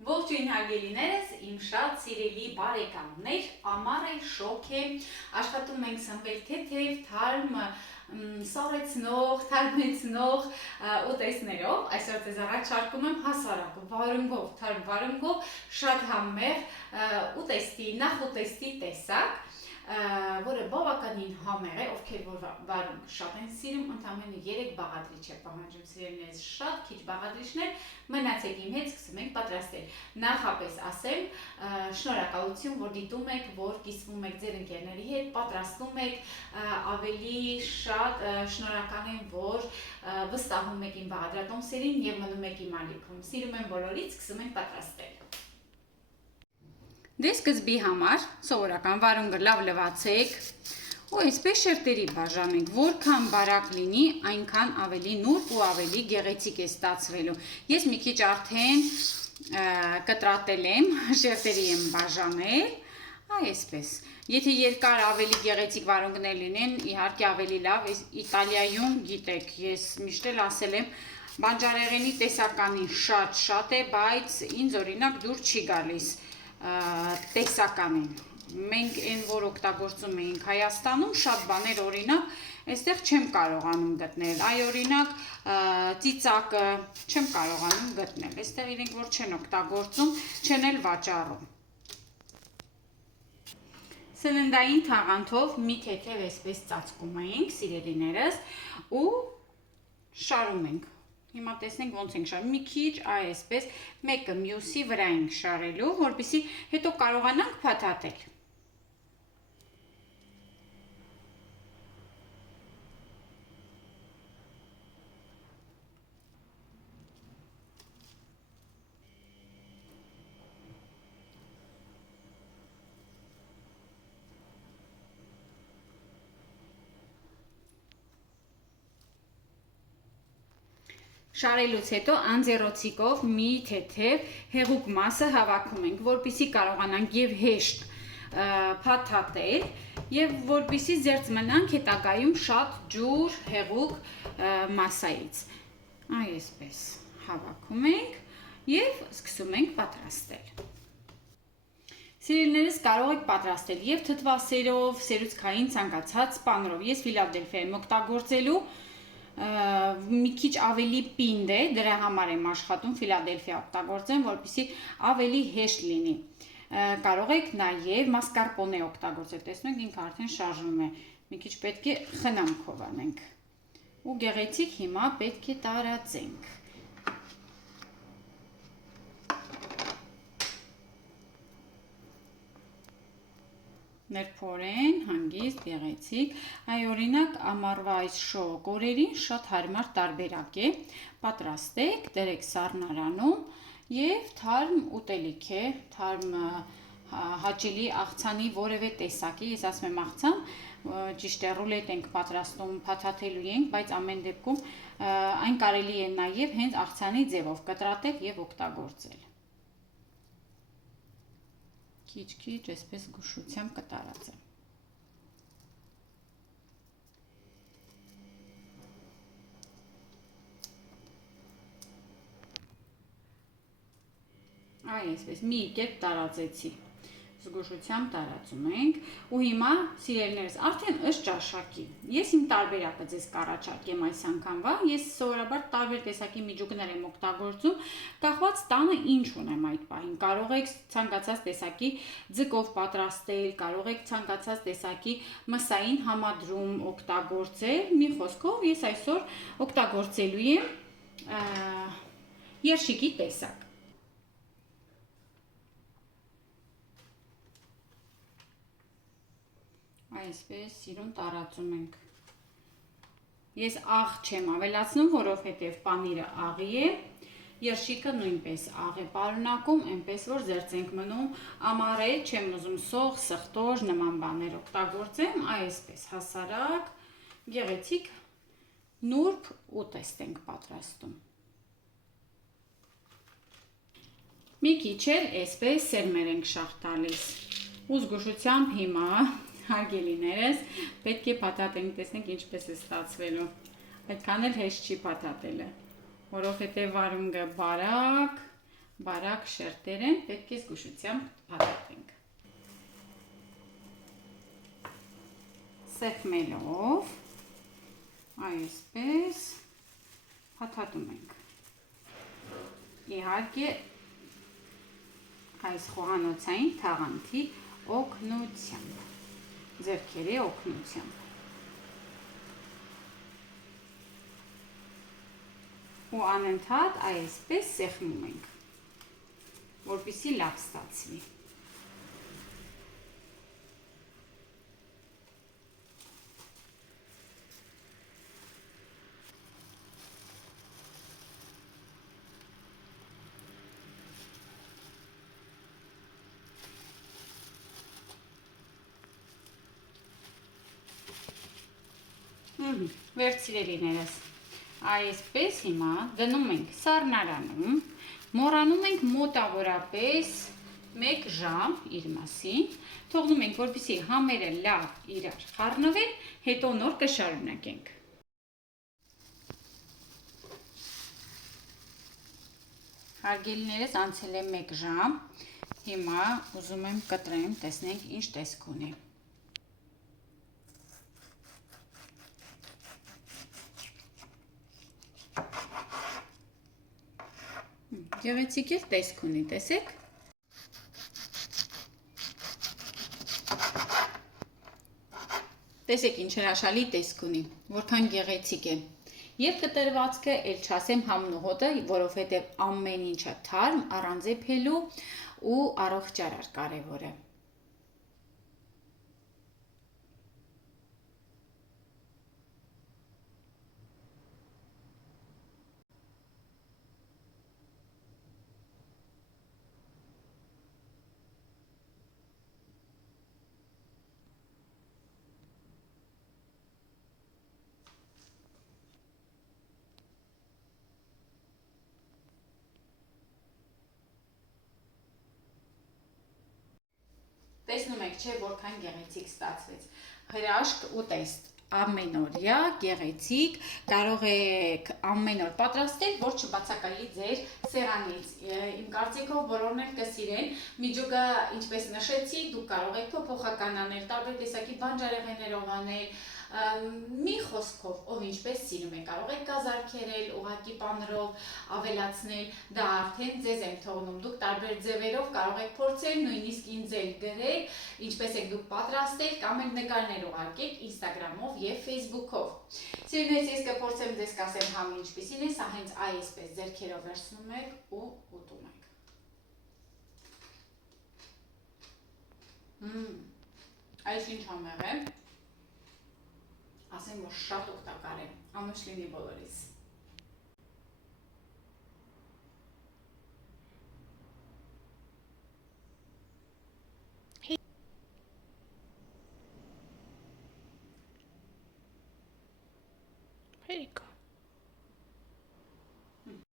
Ողջույն հարգելիներս, իմ շատ սիրելի բարեկամներ, ամառը շոգ է, աշխատում ենք սնվել թեթև, թարմ, սառեցնող, թարմեցնող ուտեստներով, այսօր ձեզ առաջարկում եմ հասարակ վարունգով, թարմ վարունգով, շատ համեղ ուտեստի, նախուտեստի տեսակ, որը բավականին համեղ է, ովքեր որ վարունգ շատ են սիրում, ընդամենը 3 բաղադրիչ է պահանջում, սիրելիներս, շատ քիչ բաղադրիչներ, մնացեք իմ հետ, սկսում ենք պատրաստել։ Նախապես ասեմ, շնորհակալություն, որ դիտում եք, որ կիսվում եք ձեր ընկերների հետ, պատրաստում եք, ավելի շատ շնորհակալ եմ, որ վստահում եք իմ բաղադրատոմսերին եւ մնում եք իմ ալիքում։ Սիրում եմ բոլորից, սկսում ենք պատրաստել։ Դե սկզբի համար սովորական վարունգը լավ լվացեք ու այսպես շերտերի բաժանենք, որքան բարակ լինի, այնքան ավելի նուրբ ու ավելի գեղեցիկ է ստացվելու։ Ես մի քիչ արդեն կտրատել եմ, շերտերի եմ բաժանել, այսպես։ Եթե երկար ավելի գեղեցիկ վարունգներ լինեն, իհարկե ավելի լավ, Իտալիայում գիտեք, ես միշտ էլ ասել եմ, բանջարեղենի տեսականին շատ է, բայց ինձ օրինակ դուր չի գալիս տեսականին։ Մենք այն որ օգտագործում էինք Հայաստանում, շատ բաներ օրինակ, այստեղ չեմ կարողանում գտնել, այ օրինակ ծիծակը չեմ կարողանում գտնել, այստեղ իրենք որ չեն օգտագործում, չեն էլ վաճառում։ Սննդային թաղանթով մի թեթև այսպես ծածկում ենք, սիրելիներս, ու շարում ենք։ Հիմա տեսնենք ոնց ենք շարում, մի քիչ այսպես մեկը մյուսի վրա ենք շարելու, որպեսզի հետո կարողանանք փաթաթել։ Շարելուց հետո անձեռոցիկով մի թեթև հեղուկ մասը հավաքում ենք, որպեսզի կարողանանք եւ հեշտ փաթաթել եւ որպեսզի զերծ մնանք հետագայում շատ ջուր հեղուկ մասայից։ Այսպես հավաքում ենք եւ սկսում ենք պատրաստել։ Սիրելիներս, կարող եք պատրաստել եւ թթվասերով, սերուցքային ցանկացած սպանորով։ Ես Ֆիլադելֆիա եմ օգտագործելու, մի քիչ ավելի պինդ է, դրա համար եմ աշխատում Ֆիլադելֆիա օգտագործեմ, որպեսզի ավելի հեշտ լինի։ Կարող եք նաև մասկարպոնե օգտագործել, տեսնեք ինքը արդեն շարժվում է, մի քիչ պետք է խնամքով անենք։ Ու գեղեցիկ հիմա պետք է տարածենք։ Ներփորեն, հանգիստ, գեղեցիկ, այ օրինակ ամառվա այս շոգ օրերին շատ հարմար տարբերակ է, պատրաստեք, դրեք սառնարանում եւ թարմ ուտելիք է, թարմ հաճելի աղցանի որևէ տեսակի, ես ասում եմ աղցան, ճիշտ է ռուլետ ենք պատրաստում, փաթաթելու ենք, բայց ամեն դեպքում այն կարելի է նաեւ հենց աղցանի ձևով կտրատել եւ օգտագործել։ Քիչ-քիչ այսպես զգուշությամբ կտարածեմ։ Այսպես մի կերպ տարածեցի, զգուշությամբ տարածում ենք ու հիմա սիրելիներս արդեն ըստ ճաշակի ես իմ տարբերակը ձեզ կառաջարկեմ այս անգամվա, ես սովորաբար տարբեր տեսակի միջուկներ եմ օգտագործում, կախված տանը ինչ ունեմ այդ պահին, կարող եք ցանկացած տեսակի ձկով պատրաստել, կարող եք ցանկացած տեսակի մսային համադրում օգտագործել, մի խոսքով ես այսօր օգտագործելու եմ երշիկի տեսակ։ Այսպես սիրուն տարածում ենք։ Ես աղ չեմ ավելացնում, որովհետև պանիրը աղի է, երշիկը նույնպես աղ է պարունակում, այնպես որ զերծ ենք մնում, ամառ է, չեմ ուզում սող, սխտոր, նման բաներ օգտագործեմ, այսպես հասարակ, գեղեցիկ, նուրբ ուտեստ ենք պատրաստում։ Մի քիչ էլ այսպես սերմեր ենք շաղ տալիս։ Ու զգուշությամբ հիմա հարգելիներս, պետք է փաթաթենք, տեսնենք ինչպես է ստացվելու, այդքան էլ հեշտ չի փաթաթելը, որովհետև վարունգը բարակ, բարակ շերտեր են, պետք է զգուշությամբ փաթաթենք։ Սեղմելով, այսպես փաթաթում ենք։ Իհարկե, այս խոհանոցային թաղանթի օգնությամբ, ձեռքերի օգնությամբ։ Ու անընդհատ այսպես սեղմում ենք, որպեսզի լավ ստացվի։ Վերցրելիներս, այսպես հիմա դնում ենք սառնարանում, մոռանում ենք մոտավորապես 1 ժամ իր մասին, թողնում ենք, որպեսզի համերը լավ իրար խառնվեն, հետո նոր կշարունակենք։ Հարգելիներս, անցել է 1 ժամ, հիմա ուզում եմ կտրեմ, տեսնենք ինչ տեսք ունի։ Գեղեցիկ էլ տեսք ունի, տեսեք։ Տեսեք ինչ հրաշալի տեսք ունի, որքան գեղեցիկ է։ Եվ կտրվածքը էլ չասեմ համնուհոտը, որովհետև ամեն ինչը թարմ, առանց էփելու ու առողջարար կարևոր է։ Տեսնում եք, չէ, որքան գեղեցիկ ստացվեց։ Հրաշք ու տեստ, ամենօրյա, գեղեցիկ, կարող եք ամեն օր պատրաստել, որ չբացակայի ձեր սեղանից։ Իմ կարծիքով բոլորն էլ կսիրեն։ Միջուկը, ինչպես նշեցի, դուք կարող եք փոփոխական անել, տարբեր տեսակի բանջարեղեններով անել, մի խոսքով, ով ինչպես սիրում է, կարող եք կազարքերել, ուղղակի պանրով ավելացնել, դա արդեն ձեզ եմ թողնում, դուք տարբեր ձևերով կարող եք փորձել, նույնիսկ ինձ էլ գրել, ինչպես եք դուք պատրաստել, կամ էլ նկարներ ուղարկեք Instagram-ով եւ Facebook-ով։ Սիրունից, ես կփորձեմ ձեզ կասեմ համը ինչպիսին է, սա հենց այսպես ձեռքերով վերցնում եք ու ուտում եք։ Այս ինչ համեղ է, ասեմ, որ շատ օգտակար է, անուշ լինի բոլորիս։